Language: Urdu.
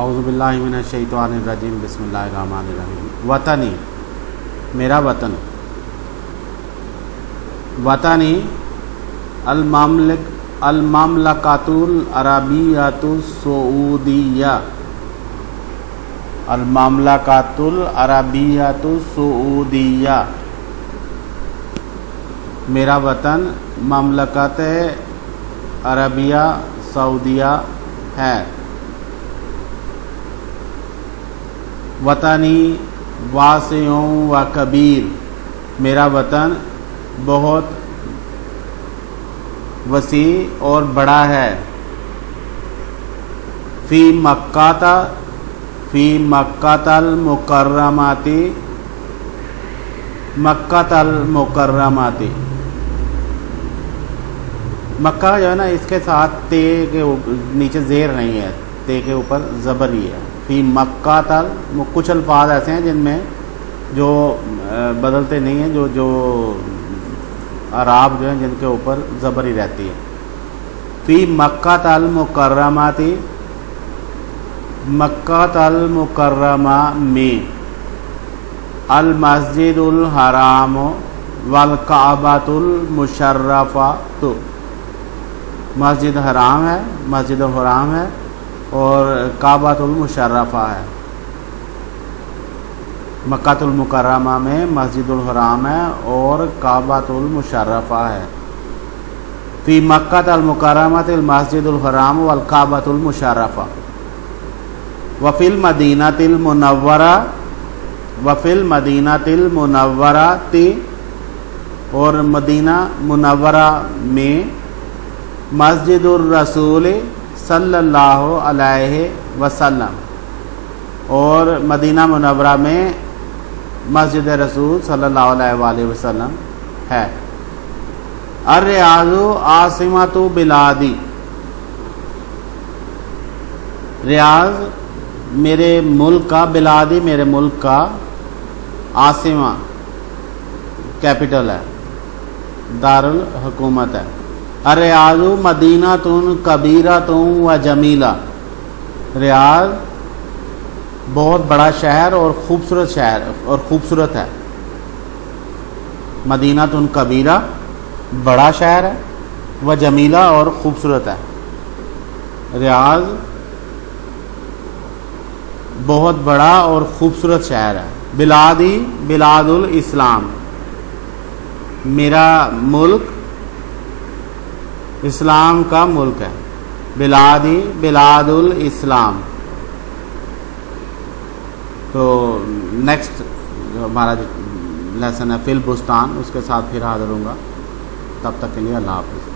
اعوذ باللہ من الشیطان الرجیم بسم اللہ الرحمن الرحیم۔ وطنی میرا وطن، وطنی المملکۃ العربیۃ السعودیہ، المملکۃ العربیۃ السعودیہ، میرا وطن مملکت عربیہ سعودیہ ہے۔ وطنی واسع و کبیر، میرا وطن بہت وسیع اور بڑا ہے۔ فی مکہ المکرمۃ، مکہ المکرمۃ، مکہ جو ہے نا اس کے ساتھ تے کے نیچے زیر نہیں ہے، تے کے اوپر زبر ہی ہے۔ فی مکہ کچھ الفاظ ایسے ہیں جن میں جو بدلتے نہیں ہیں، جو اعراب جو ہیں جن کے اوپر زبر ہی رہتی ہے۔ فی مکہ المکرمۃ، مکہ المکرمہ میں، المسجد الحرام والکعبۃ المشرفۃ، مسجد حرام ہے، مسجد الحرام ہے اور کعبۃ المشرفہ ہے۔ مکہ المکرمہ میں مسجد الحرام ہے اور کعبۃ المشرفہ ہے۔ فی مکہ المکرمۃ المسجد الحرام والکعبۃ المشرفہ، وفی المدینۃ المنورہ، وفی المدینۃ المنورۃ، اور مدینہ منورہ میں، مسجد الرسول صلی اللہ علیہ وسلم، اور مدینہ منورہ میں مسجد رسول صلی اللہ علیہ وآلہ وسلم ہے۔ الریاض عاصمۃ بلادی، ریاض میرے ملک کا، بلادی میرے ملک کا، عاصمہ کیپٹل ہے، دارالحکومت ہے۔ الریاض مدینۃ کبیرۃ و جمیلہ، ریاض بہت بڑا شہر اور خوبصورت شہر اور خوبصورت ہے۔ مدینۃ کبیرہ بڑا شہر ہے، و جمیلہ اور خوبصورت ہے۔ ریاض بہت بڑا اور خوبصورت شہر ہے۔ بلادی بلاد الاسلام، میرا ملک اسلام کا ملک ہے۔ بلادی بلاد الاسلام۔ تو نیکسٹ جو ہمارا لیسن ہے فی البستان، اس کے ساتھ پھر حاضر ہوں گا۔ تب تک کے لیے اللہ حافظ۔